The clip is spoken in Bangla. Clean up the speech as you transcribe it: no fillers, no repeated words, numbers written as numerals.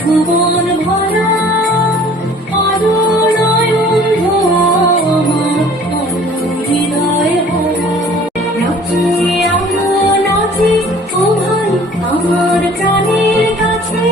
ভুবন ভরা আরো নয়ন আমার হৃদয় ভরা নাচি আমরা নাচি ও ভাই আমার প্রাণের কাছে